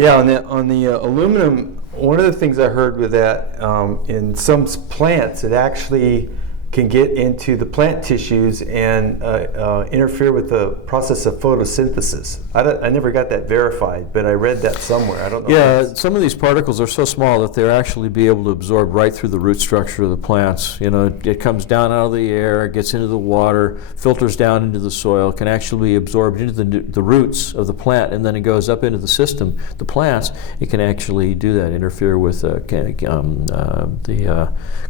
Yeah, on the aluminum, one of the things I heard with that, in some plants, it actually can get into the plant tissues and interfere with the process of photosynthesis. I never got that verified, but I read that somewhere. I don't know. Yeah, some of these particles are so small that they'll actually be able to absorb right through the root structure of the plants. You know, it comes down out of the air, gets into the water, filters down into the soil, can actually be absorbed into the roots of the plant, and then it goes up into the system, the plants. It can actually do that, interfere with the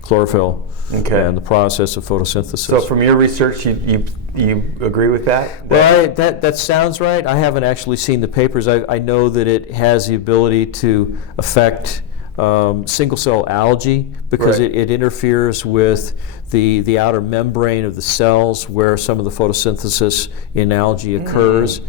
chlorophyll and the process of photosynthesis. So from your research, you agree with that? Well, that sounds right. I haven't actually seen the papers. I know that it has the ability to affect single cell algae because it interferes with the outer membrane of the cells where some of the photosynthesis in algae occurs.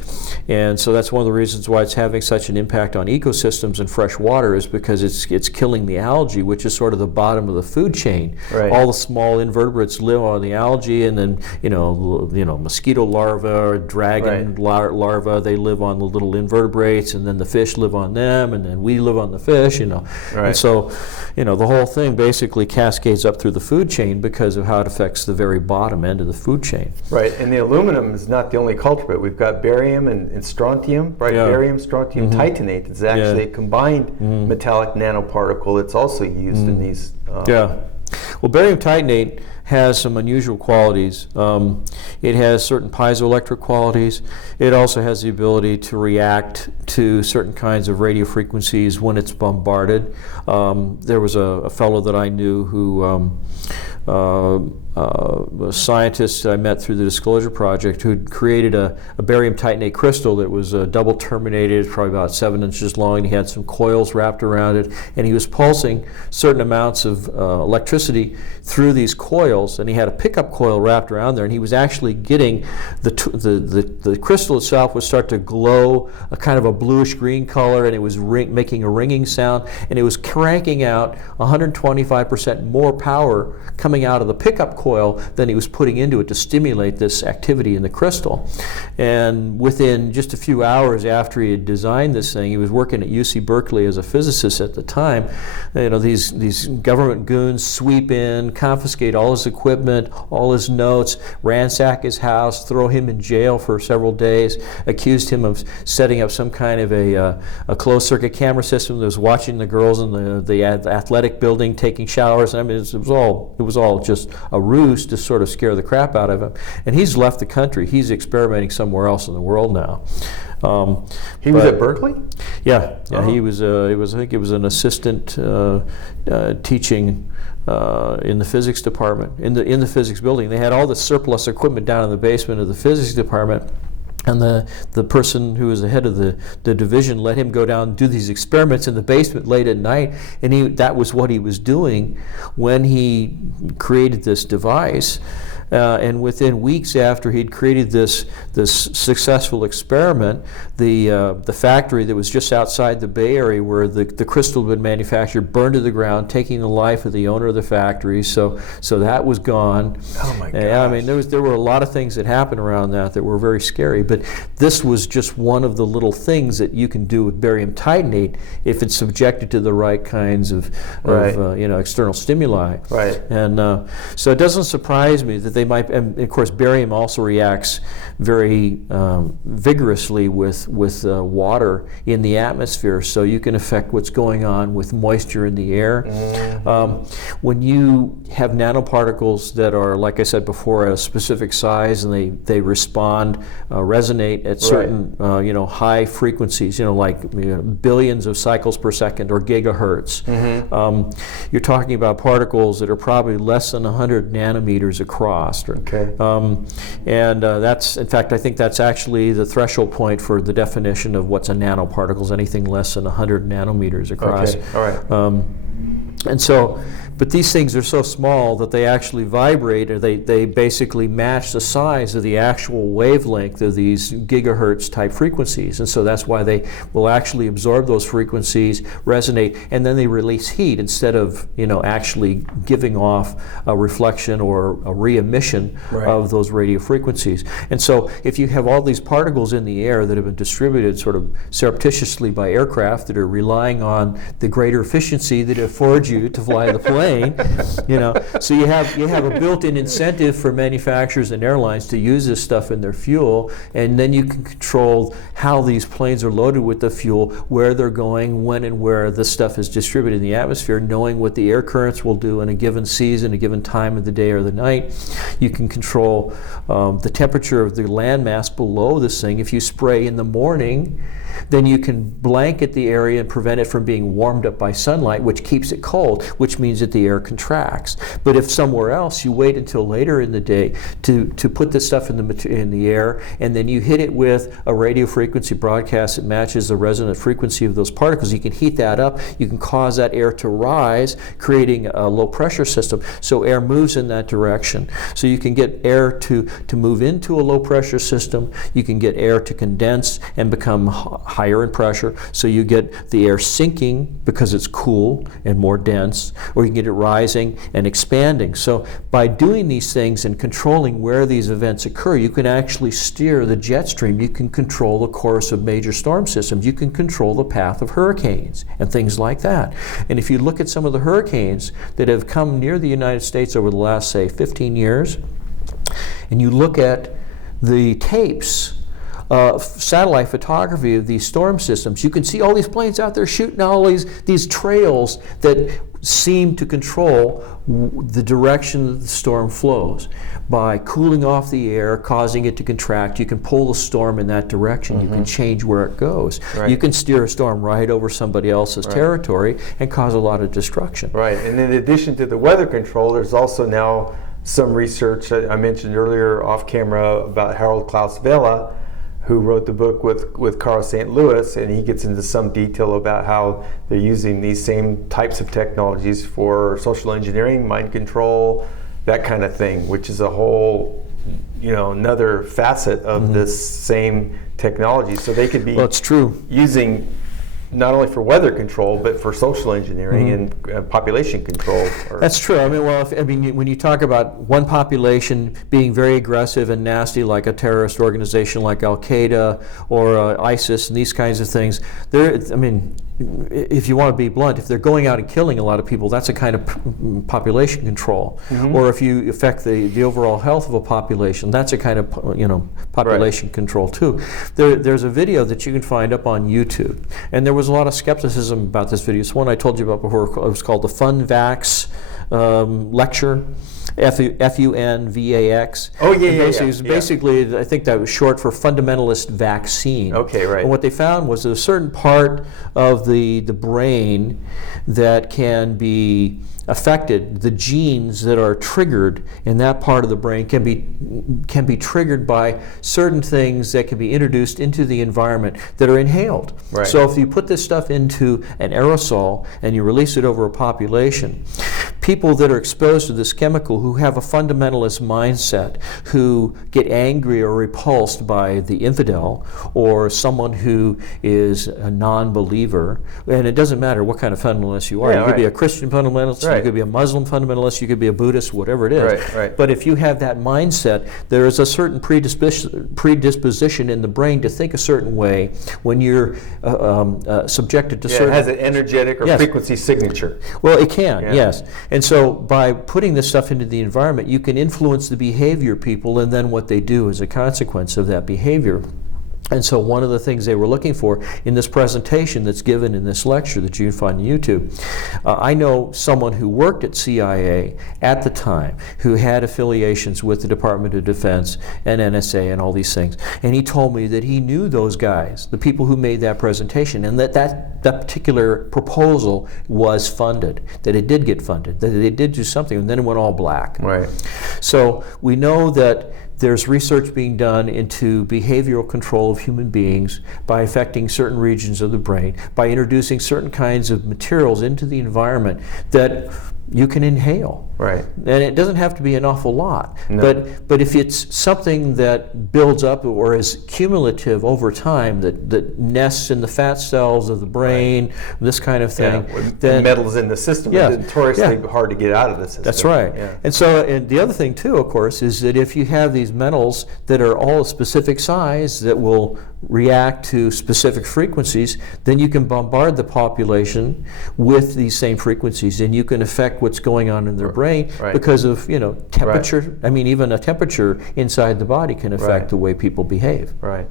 And so that's one of the reasons why it's having such an impact on ecosystems and fresh water, is because it's killing the algae, which is sort of the bottom of the food chain. All the small invertebrates live on the algae, and then mosquito larvae or dragon larvae, they live on the little invertebrates, and then the fish live on them, and then we live on the fish. And so the whole thing basically cascades up through the food chain because of how it affects the very bottom end of the food chain. Right, and the aluminum is not the only culprit. We've got barium and strontium, right? Barium, strontium titanate is actually a combined metallic nanoparticle that's also used in these. Well, barium titanate has some unusual qualities. It has certain piezoelectric qualities. It also has the ability to react to certain kinds of radio frequencies when it's bombarded. There was a fellow that I knew who a scientist I met through the Disclosure Project who created a barium titanate crystal that was double terminated, probably about 7 inches long, and he had some coils wrapped around it, and he was pulsing certain amounts of electricity through these coils, and he had a pickup coil wrapped around there, and he was actually getting the crystal itself would start to glow a kind of a bluish green color, and it was making a ringing sound, and it was cranking out 125% more power coming out of the pickup coil than he was putting into it to stimulate this activity in the crystal. And within just a few hours after he had designed this thing, he was working at UC Berkeley as a physicist at the time. These government goons sweep in, confiscate all his equipment, all his notes, ransack his house, throw him in jail for several days, accused him of setting up some kind of a closed circuit camera system that was watching the girls in the athletic building taking showers. I mean, it was all just a ruse to sort of scare the crap out of him. And he's left the country. He's experimenting somewhere else in the world now. He was at Berkeley? Yeah. He was. I think he was an assistant teaching in the physics department in the physics building. They had all the surplus equipment down in the basement of the physics department. And the person who was the head of the division let him go down and do these experiments in the basement late at night, and that was what he was doing when he created this device. And within weeks after he'd created this successful experiment, the factory that was just outside the Bay Area where the crystal had been manufactured burned to the ground, taking the life of the owner of the factory. So that was gone. Oh my gosh. I mean, there were a lot of things that happened around that were very scary. But this was just one of the little things that you can do with barium titanate if it's subjected to the right kinds of external stimuli. Right. And so it doesn't surprise me that they might, and of course barium also reacts very vigorously with water in the atmosphere, so you can affect what's going on with moisture in the air. When you have nanoparticles that are, like I said before, at a specific size and they respond, resonate at certain high frequencies, billions of cycles per second or gigahertz. You're talking about particles that are probably less than 100 nanometers across. Okay. That's, in fact, I think that's actually the threshold point for the definition of what's a nanoparticle, is anything less than 100 nanometers across. Okay. All right. And so But these things are so small that they actually vibrate, or they basically match the size of the actual wavelength of these gigahertz type frequencies. And so that's why they will actually absorb those frequencies, resonate, and then they release heat instead of, actually giving off a reflection or a re-emission of those radio frequencies. And so if you have all these particles in the air that have been distributed sort of surreptitiously by aircraft that are relying on the greater efficiency that it affords you to fly the plane, so you have a built-in incentive for manufacturers and airlines to use this stuff in their fuel, and then you can control how these planes are loaded with the fuel, where they're going, when and where the stuff is distributed in the atmosphere, knowing what the air currents will do in a given season, a given time of the day or the night. You can control the temperature of the landmass below this thing. If you spray in the morning, then you can blanket the area and prevent it from being warmed up by sunlight, which keeps it cold, which means that the air contracts. But if somewhere else you wait until later in the day to put this stuff in the air, and then you hit it with a radio frequency broadcast that matches the resonant frequency of those particles, you can heat that up, you can cause that air to rise, creating a low pressure system, so air moves in that direction. So you can get air to move into a low pressure system, you can get air to condense and become higher in pressure, so you get the air sinking because it's cool and more dense, or you can get it rising and expanding. So by doing these things and controlling where these events occur, you can actually steer the jet stream, you can control the course of major storm systems, you can control the path of hurricanes and things like that. And if you look at some of the hurricanes that have come near the United States over the last, say, 15 years, and you look at the tapes, satellite photography of these storm systems, you can see all these planes out there shooting all these trails that seem to control the direction that the storm flows. By cooling off the air, causing it to contract, you can pull the storm in that direction. You can change where it goes. You can steer a storm right over somebody else's territory and cause a lot of destruction. Right, and in addition to the weather control, there's also now some research I mentioned earlier off camera about Harold Klaus Vela, who wrote the book with Carl St. Louis, and he gets into some detail about how they're using these same types of technologies for social engineering, mind control, that kind of thing, which is a whole, another facet of this same technology. So they could be using not only for weather control, but for social engineering and population control. That's true. When you talk about one population being very aggressive and nasty, like a terrorist organization like Al Qaeda or ISIS and these kinds of things, if you want to be blunt, if they're going out and killing a lot of people, that's a kind of population control. Or if you affect the overall health of a population, that's a kind of population control too. There's a video that you can find up on YouTube, and there was a lot of skepticism about this video. It's one I told you about before. It was called the FUNVAX lecture. FUNVAX. Oh, yeah, Basically, I think that was short for fundamentalist vaccine. Okay, right. And what they found was that a certain part of the brain that can be affected, the genes that are triggered in that part of the brain can be triggered by certain things that can be introduced into the environment that are inhaled. Right. So if you put this stuff into an aerosol and you release it over a population, people that are exposed to this chemical who have a fundamentalist mindset, who get angry or repulsed by the infidel or someone who is a non-believer, and it doesn't matter what kind of fundamentalist you are. You could be a Christian fundamentalist, you could be a Muslim fundamentalist, you could be a Buddhist, whatever it is. Right. But if you have that mindset, there is a certain predisposition in the brain to think a certain way when you're subjected to certain... It has an energetic or frequency signature. Well, it can, yes. And so by putting this stuff into the environment, you can influence the behavior of people and then what they do as a consequence of that behavior. And so one of the things they were looking for in this presentation that's given in this lecture that you can find on YouTube, I know someone who worked at CIA at the time who had affiliations with the Department of Defense and NSA and all these things. And he told me that he knew those guys, the people who made that presentation, and that particular proposal was funded, that it did get funded, that they did do something, and then it went all black. Right. So we know that there's research being done into behavioral control of human beings by affecting certain regions of the brain, by introducing certain kinds of materials into the environment that you can inhale. Right. And it doesn't have to be an awful lot. No. But if it's something that builds up or is cumulative over time, that nests in the fat cells of the brain, this kind of thing, When then metals in the system Yeah, are notoriously yeah. hard to get out of the system. that's right. Yeah. And the other thing too, of course, is that if you have these metals that are all a specific size that will react to specific frequencies, then you can bombard the population with these same frequencies, and you can affect what's going on in their brain Right. because of temperature. I mean, even a temperature inside the body can affect Right. the way people behave. Right.